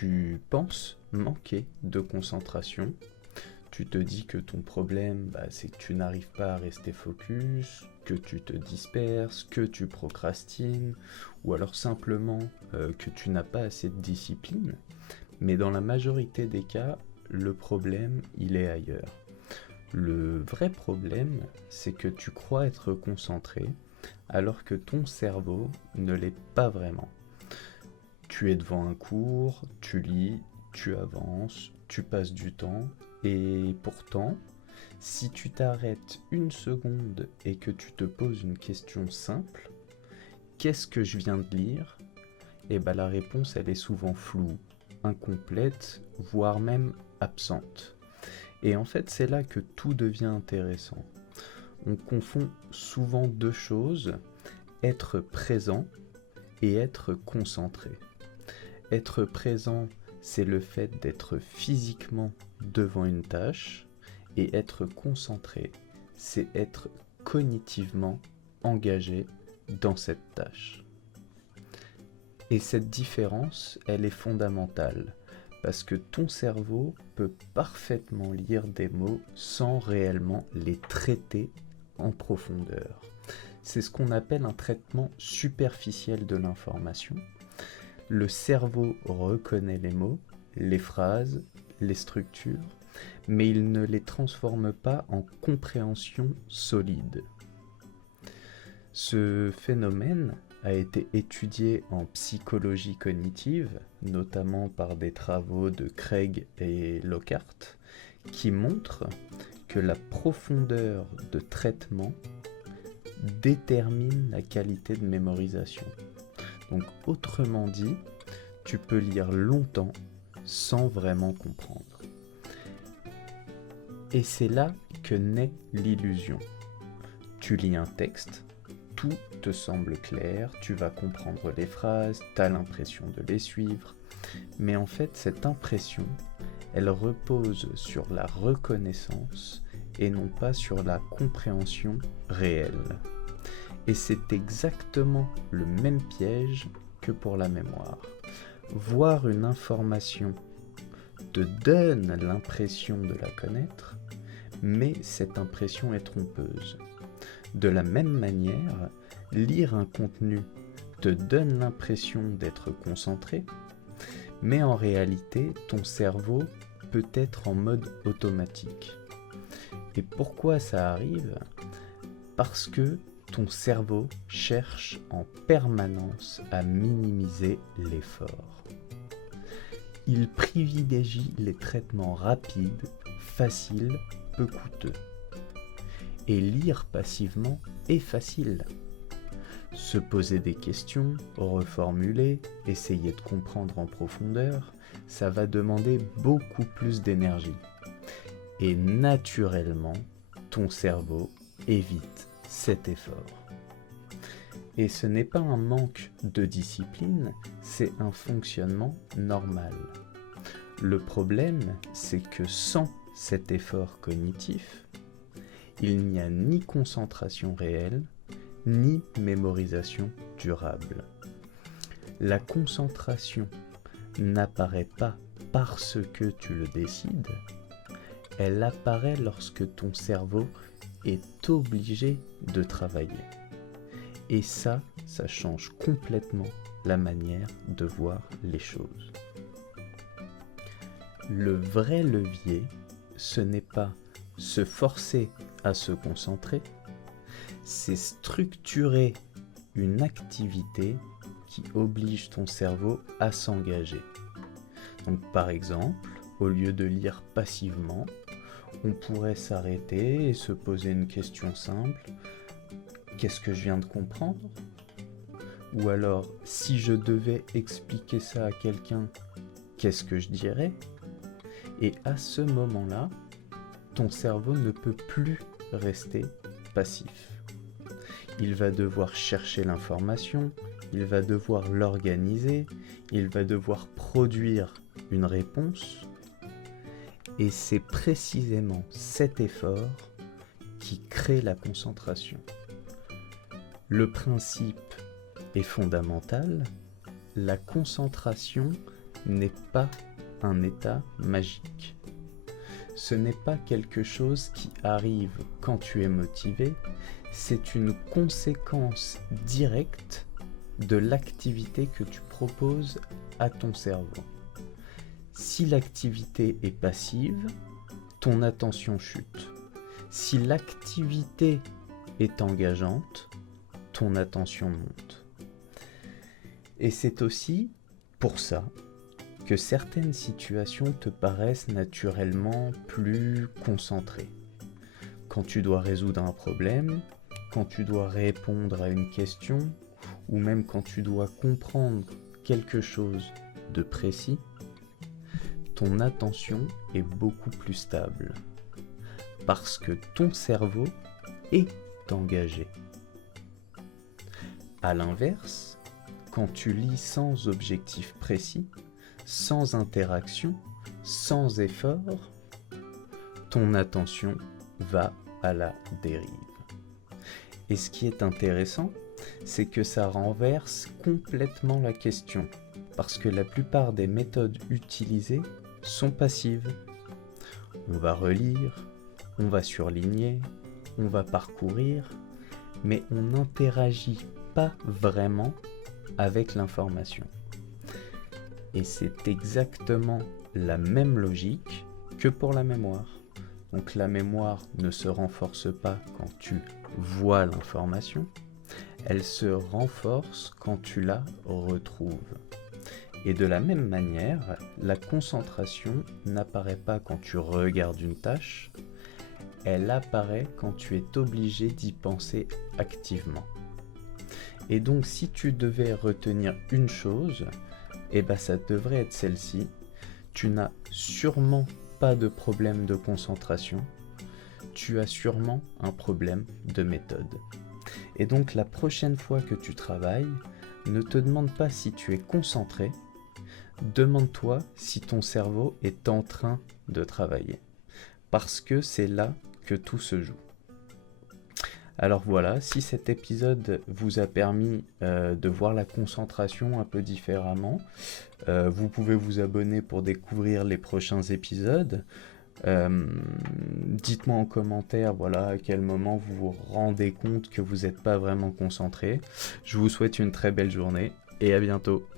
Tu penses manquer de concentration. Tu te dis que ton problème, c'est que tu n'arrives pas à rester focus, que tu te disperses, que tu procrastines, ou alors simplement que tu n'as pas assez de discipline. Mais dans la majorité des cas, le problème, il est ailleurs. Le vrai problème, c'est que tu crois être concentré, alors que ton cerveau ne l'est pas vraiment. Tu es devant un cours, tu lis, tu avances, tu passes du temps, et pourtant, si tu t'arrêtes une seconde et que tu te poses une question simple, qu'est-ce que je viens de lire? La réponse, elle est souvent floue, incomplète, voire même absente. Et en fait, c'est là que tout devient intéressant. On confond souvent deux choses, être présent et être concentré. Être présent, c'est le fait d'être physiquement devant une tâche, et être concentré, c'est être cognitivement engagé dans cette tâche. Et cette différence, elle est fondamentale, parce que ton cerveau peut parfaitement lire des mots sans réellement les traiter en profondeur. C'est ce qu'on appelle un traitement superficiel de l'information. Le cerveau reconnaît les mots, les phrases, les structures, mais il ne les transforme pas en compréhension solide. Ce phénomène a été étudié en psychologie cognitive, notamment par des travaux de Craig et Lockhart, qui montrent que la profondeur de traitement détermine la qualité de mémorisation. Donc autrement dit, tu peux lire longtemps sans vraiment comprendre. Et c'est là que naît l'illusion. Tu lis un texte, tout te semble clair, tu vas comprendre les phrases, tu as l'impression de les suivre, mais en fait cette impression, elle repose sur la reconnaissance et non pas sur la compréhension réelle. Et c'est exactement le même piège que pour la mémoire. Voir une information te donne l'impression de la connaître, mais cette impression est trompeuse. De la même manière, lire un contenu te donne l'impression d'être concentré, mais en réalité, ton cerveau peut être en mode automatique. Et pourquoi ça arrive? Parce que ton cerveau cherche en permanence à minimiser l'effort. Il privilégie les traitements rapides, faciles, peu coûteux. Et lire passivement est facile. Se poser des questions, reformuler, essayer de comprendre en profondeur, ça va demander beaucoup plus d'énergie. Et naturellement, ton cerveau évite cet effort. Et ce n'est pas un manque de discipline, c'est un fonctionnement normal. Le problème, c'est que sans cet effort cognitif, il n'y a ni concentration réelle, ni mémorisation durable. La concentration n'apparaît pas parce que tu le décides, elle apparaît lorsque ton cerveau est obligé de travailler. Et ça change complètement la manière de voir les choses. Le vrai levier, ce n'est pas se forcer à se concentrer, c'est structurer une activité qui oblige ton cerveau à s'engager. Donc par exemple, au lieu de lire passivement, on pourrait s'arrêter et se poser une question simple. Qu'est-ce que je viens de comprendre? Ou alors, si je devais expliquer ça à quelqu'un, qu'est-ce que je dirais? Et à ce moment-là, ton cerveau ne peut plus rester passif. Il va devoir chercher l'information, il va devoir l'organiser, il va devoir produire une réponse. Et c'est précisément cet effort qui crée la concentration. Le principe est fondamental, la concentration n'est pas un état magique. Ce n'est pas quelque chose qui arrive quand tu es motivé, c'est une conséquence directe de l'activité que tu proposes à ton cerveau. Si l'activité est passive, ton attention chute. Si l'activité est engageante, ton attention monte. Et c'est aussi pour ça que certaines situations te paraissent naturellement plus concentrées. Quand tu dois résoudre un problème, quand tu dois répondre à une question, ou même quand tu dois comprendre quelque chose de précis, ton attention est beaucoup plus stable. Parce que ton cerveau est engagé. À l'inverse, quand tu lis sans objectif précis, sans interaction, sans effort, ton attention va à la dérive. Et ce qui est intéressant, c'est que ça renverse complètement la question, parce que la plupart des méthodes utilisées sont passives. On va relire, on va surligner, on va parcourir, mais on n'interagit pas vraiment avec l'information. Et c'est exactement la même logique que pour la mémoire. Donc la mémoire ne se renforce pas quand tu vois l'information, elle se renforce quand tu la retrouves. Et de la même manière, la concentration n'apparaît pas quand tu regardes une tâche, elle apparaît quand tu es obligé d'y penser activement. Et donc si tu devais retenir une chose, ça devrait être celle-ci. Tu n'as sûrement pas de problème de concentration, tu as sûrement un problème de méthode. Et donc la prochaine fois que tu travailles, ne te demande pas si tu es concentré, demande-toi si ton cerveau est en train de travailler. Parce que c'est là que tout se joue. Alors voilà, si cet épisode vous a permis de voir la concentration un peu différemment, vous pouvez vous abonner pour découvrir les prochains épisodes. Dites-moi en commentaire à quel moment vous vous rendez compte que vous n'êtes pas vraiment concentré. Je vous souhaite une très belle journée et à bientôt.